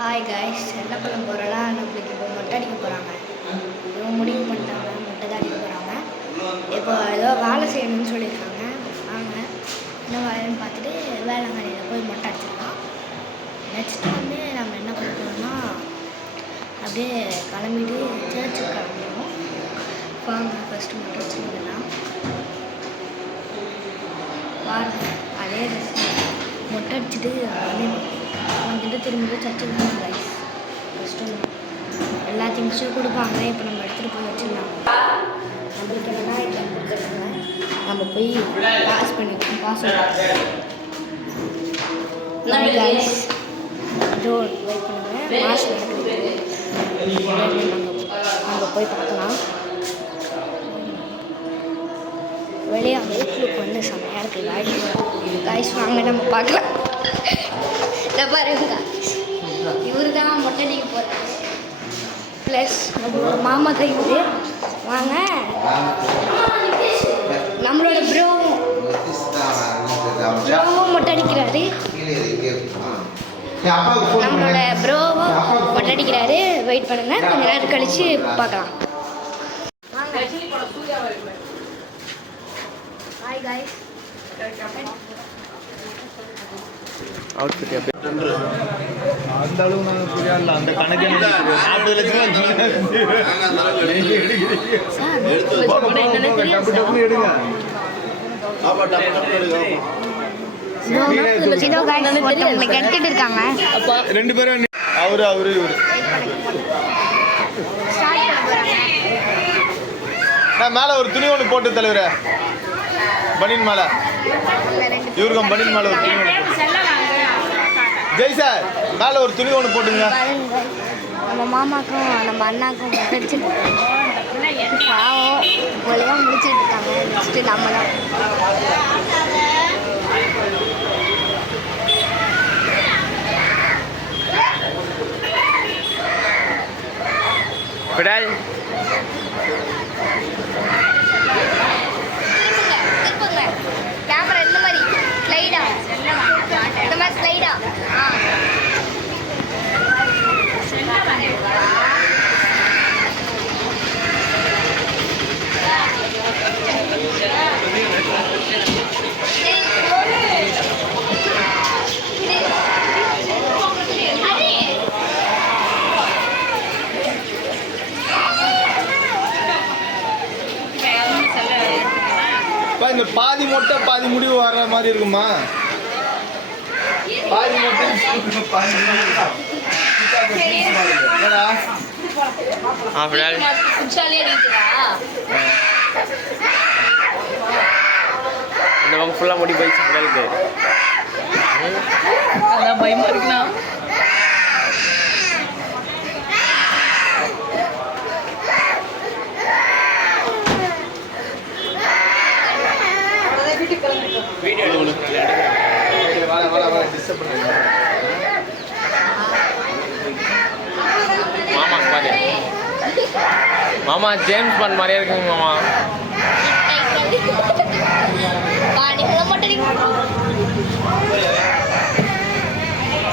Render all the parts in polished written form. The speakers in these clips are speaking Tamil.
ஹாய் காய்ஸ், என்ன பண்ண போகிறோன்னா நம்மளுக்கு இப்போ மொட்டை அடிக்க போகிறாங்க. இவங்க முடிவு பண்ணிட்டாங்க, மொட்டை தான் அடிக்க போகிறாங்க. இப்போ ஏதோ வேலை செய்யணும்னு சொல்லியிருக்காங்க. வாங்க என்ன வேலைன்னு பார்த்துட்டு வேளாங்கண்ணியில் போய் மொட்டை அடிச்சிடலாம். நெக்ஸ்ட்டு வந்து நம்ம என்ன பண்ண போகிறோம்னா அப்படியே கிளம்பிட்டு சர்ச்சுக்கு கிளம்பிடுவோம். வாங்க ஃபஸ்ட்டு மொட்டை அடிச்சுக்கலாம். பாருங்க அதே மொட்டை அடிச்சுட்டு வந்துட்டு திரும்ப சர்ச்சுக்கு போகணும் கைஸ். ஃபஸ்ட்டு எல்லா திங்ஸும் கொடுப்பாங்க. இப்போ நம்ம எடுத்துகிட்டு போய் வச்சிடலாம். நம்மளுக்கு என்னன்னா இப்போ கொடுத்துருக்காங்க, நம்ம போய் பாஸ் பண்ணிக்கலாம். பாஸ் கைஸ் இதோ வெயிட் பண்ணுவேன். பாஸ் நம்ம போய் பார்க்கலாம். வெளியே அவுட்லுக் வந்து செம்மையாக இருக்குது காய்ஸ். வாங்க நம்ம பார்க்கலாம். பாருங்க இவரு தான் மொட்டை அடிக்க போகிறாரு. ப்ளஸ் நம்மளோட மாமா தான் இவரு. வாங்க நம்மளோட ப்ரோவும் மொட்டை அடிக்கிறாரு. நம்மளோட ப்ரோவும் மொட்டை அடிக்கிறாரு. வெயிட் பண்ணுங்க, கொஞ்ச நேரம் கழிச்சு பார்க்கலாம். Hi guys. அந்த அளவு நாங்கள் புரியாதுல. அந்த கணக்கு 40 லட்சம் எடுத்துட்டு இருக்காங்க. 2 பேரும் அவரு இவரு மேல ஒரு துணி ஒன்று போட்டு தலைவர பனின் மேல இவருக்கும் பனின் மேல ஒரு துணி ஒன்று. ஜெய் சார் மேலே ஒரு துணி ஒன்று போட்டுங்க. நம்ம மாமாக்கும் நம்ம அண்ணாக்கும் முடிச்சுட்டு பாவம் ஒழுங்காக முடிச்சுட்டு இருக்காங்க. நெக்ஸ்ட்டு நம்ம தான் கேமரா இந்த மாதிரி ஸ்லைடா, இந்த மாதிரி ஸ்லைடா. இந்த பாதி மொட்டை பாதி முடிவு வர்ற மாதிரி இருக்குமா? பாதி மொட்டை இந்த பக்கம் ஃபுல்லாக முடி போயிடுச்சு. பிள்ளைகளுக்கு அதான் பயமா இருக்குண்ணா. மாமா பாரு, மாமா ஜேம்ஸ் பாண்ட் மாதிரியே இருக்குங்க மாமா.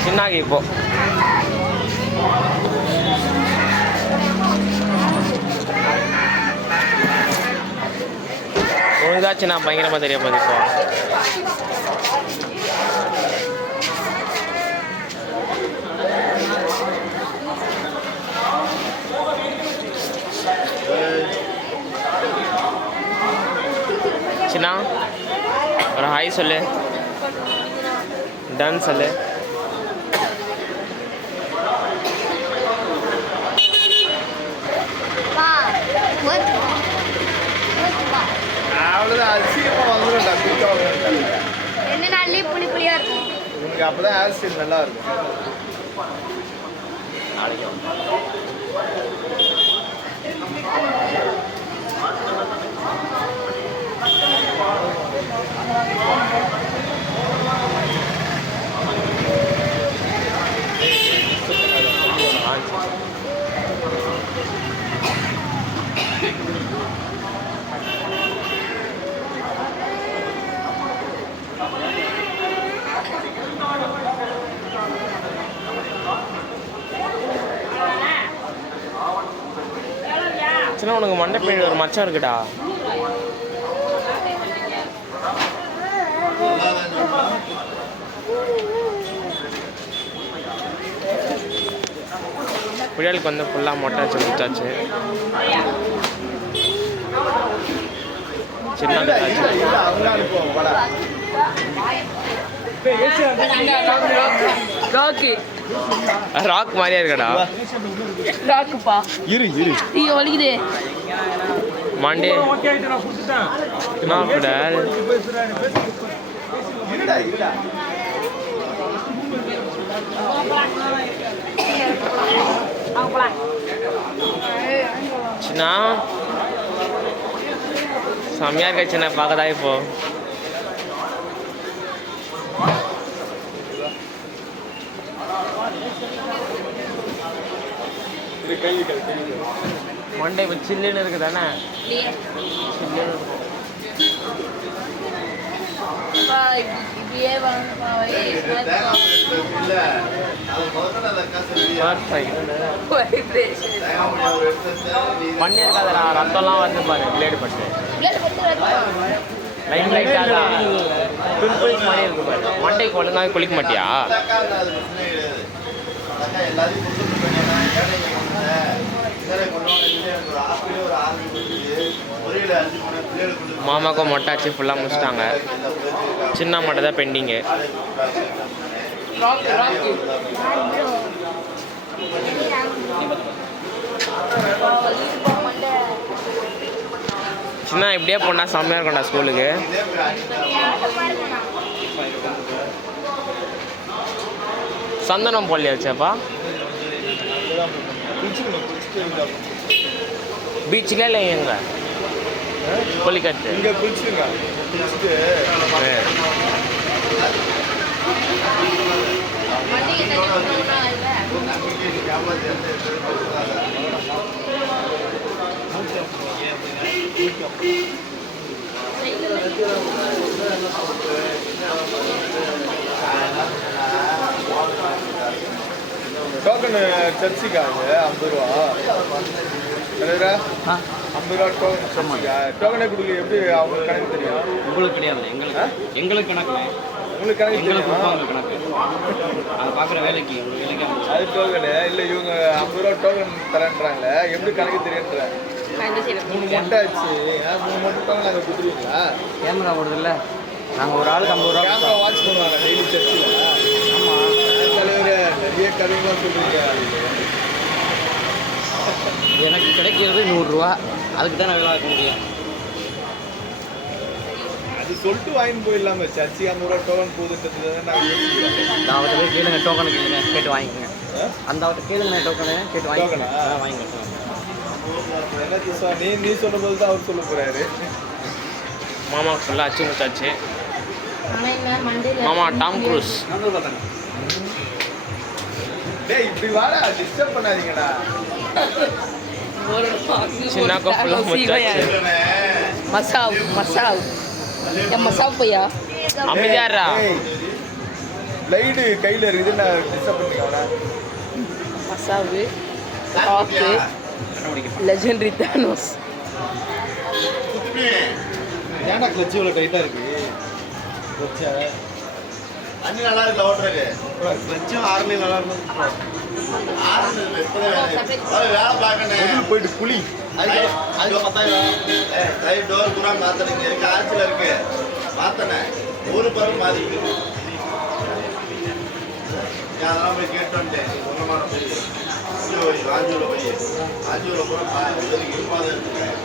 சின்னாகி இப்போ உனக்காச்சும் நான் பயங்கரமாக தெரிய போகுது. இப்போ சின்னா ஒரு ஹாய் சொல்லு, டன் சொல்லு. அவ்வளோதான். அது சீக்கிரமாக வந்துடும்டா, குயிக்காக வந்துடும். 2 நாள்லேயே புளியா இருக்கும். உனக்கு அப்போ தான் ஹேர் ஸ்டைல் நல்லா இருக்கும். சின்ன உனக்கு மண்டை பின்னாடி ஒரு மச்சம் இருக்குடா. புயலுக்கு வந்து ஃபுல்லாக மொட்டை வச்சு முடிச்சாச்சு. சின்ன ராக் மாதிரியா இருக்கடா. ராக்குப்பா இரு இரு நீங்க வலிக்குதே மண்டே நாக்குடல் இருடா இருடா சின்ன செம்மையா இருக்க சின்ன பார்க்கதா இப்போ. மண்டே இப்போ சில்லுன்னு இருக்கு தானே. சில்லுன்னு இருக்கும். பண்ணி இருக்காதடா, ரத்தம்லாம் வந்து பாரு பிளேடு பட்டு லைட் லைட்டாக பிம்பிள்ஸ் மாதிரி இருக்கு பாரு. மண்டைக்கு ஒழுங்காக குளிக்க மாட்டியா? மாமாக்கும் மொட்டாச்சு ஃபுல்லாக முடிச்சிட்டாங்க. சின்ன மட்டை தான் பெண்டிங்கு. சின்ன இப்படியே போனால் செம்மையாக இருக்கும்டா ஸ்கூலுக்கு. சந்தனம் போலியாச்சேப்பா பீச்சில் இல்லை எங்க கொல்லிக்கட்டு இங்கே குளிச்சுங்க குளிச்சுட்டு டோக்கன் சர்ச்சுக்காங்க 50 ரூபா. தலைவரா 50 ரூபா டோக்கன் சர்ச்சுக்கா. டோக்கனே கொடுக்கல எப்படி அவங்களுக்கு கணக்கு தெரியும்? உங்களுக்கு கிடையாது, எங்களுக்கு கணக்கு. உங்களுக்கு கணக்கு தெரியும் கணக்கு அதை பார்க்குற வேலைக்கு வேலைக்கு அது டோக்கனு இல்லை. இவங்க 50 ரூபா டோக்கன் தரேன்றாங்களே, எப்படி கணக்கு தெரியுன்ற? 3 மொட்டை ஆச்சு. 3 மொட்டை டோக்கன் நாங்கள் கொடுத்துருவீங்களா? கேமரா ஓடுது இல்லை, நாங்கள் ஒரு ஆளுக்கு 50 ரூபா கேமரா வாட்ச் பண்ணுவாங்க டெய்லி சர்ச்சில். ஆமாம் தலைவர் நிறைய கதைகளாக சொல்கிறீங்க. எனக்கு கிடைக்கிறது 100 ரூபா, அதுக்கு தான் நான் வேலை பார்க்க முடியும். அது சொல்லிட்டு வாங்கிட்டு போயிடலாமே. சர்ச்சி 50 ரூபா டோக்கன் போகுதுன்றது நாங்கள் யோசிக்கிறேன். அந்த அவர்கிட்ட போய் கேளுங்க, டோக்கனு கேளுங்க, கேட்டு வாங்கிக்கோங்க. அந்த அவர்கிட்ட கேளுங்க, டோக்கனு கேட்டு வாங்கிக்கோங்க. வாங்கிக்கோங்க. என்ன நீ சொன்ன போது தான் அவர் சொல்ல போகிறாரு. மாமா ஃபுல்லாக அச்சு முடிச்சாச்சு. மாமா டாம் க்ரூஸ். டேய் இப்படி வாடா, டிஸ்டர்ப் பண்ணாதீங்கடா. சின்னாக்கோ ஃபுல்லாக முடிச்சாச்சு. மசாவ் மசாவ் மசாவ் பையா அமைதியாரா. லைடு கையில் இருக்குது, நான் டிஸ்டர்ப் பண்ணிக்கோடா. மசாவு ஆக்கு லெஜெண்டரி தானோஸ். ஏன்டா கிளச்சு இவ்வளோ டைட்டாக இருக்கு? கிளச்சா அண்ணி நல்லா இருக்குல்ல ஓட்டுறதுக்கு. கிளச்சும் ஆர்மி நல்லா இருக்கும். வேலை பார்க்கணும் போயிட்டு குழி. அதுக்கு 10,000 சைடு டோர் பூரா மாற்றணுங்க. இருக்கு ஆட்சியில் இருக்கு மாற்றினேன். ஒரு பருவம் பாதிக்கு அதெல்லாம் போய் கேட்டு வந்துட்டேன். சொந்தமான போய் ராஜூரில் போய் ராஜூரில் பூரா இருப்பாத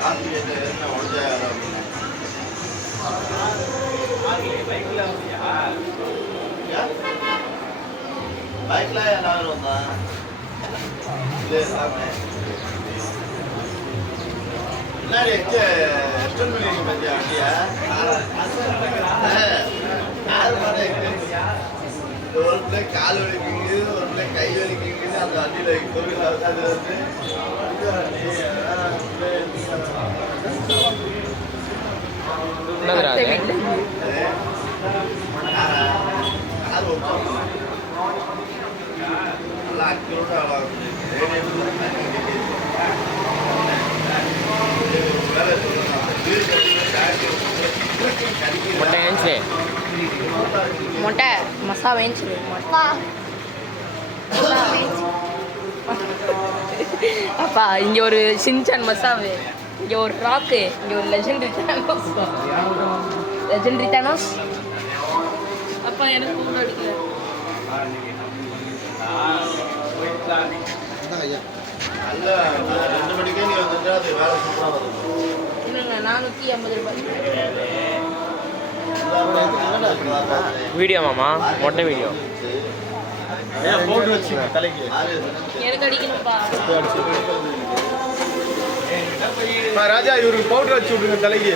காசு என்ன உடஞ்சா அப்படின்னு பைக்ல எல்லாரும் வந்தா முன்னாடி எக்ஸ்டன் பண்ணிருக்கீங்க பத்தியா வண்டியா? ஒரு பிள்ளை கால் வலிக்குது, ஒரு பிள்ளை கை வலிக்குது. அந்த வண்டியில் கோவில் அது வந்து என்னதுடா அது? நல்லா அக்யூரேட்டாக மொட்டை ஏன்ச்சு மொட்டை மசா வேணுச்சு அப்பா அப்பா இங்கே ஒரு சின்சான் மசாவு இங்கே ஒரு ராக்கு இங்கே ஒரு லெஜெண்டரி தானோஸ் அப்பா எனக்கு கூட எடுக்கல இல்லைங்க 450 ரூபாய் வீடியோ மாமா மொட்டை வீடியோ பவுடர் வச்சு தலைக்கு எனக்கு அடிக்கணும்ப்பா ராஜா இவருக்கு பவுடர் வச்சு விட்ருங்க தலைக்கு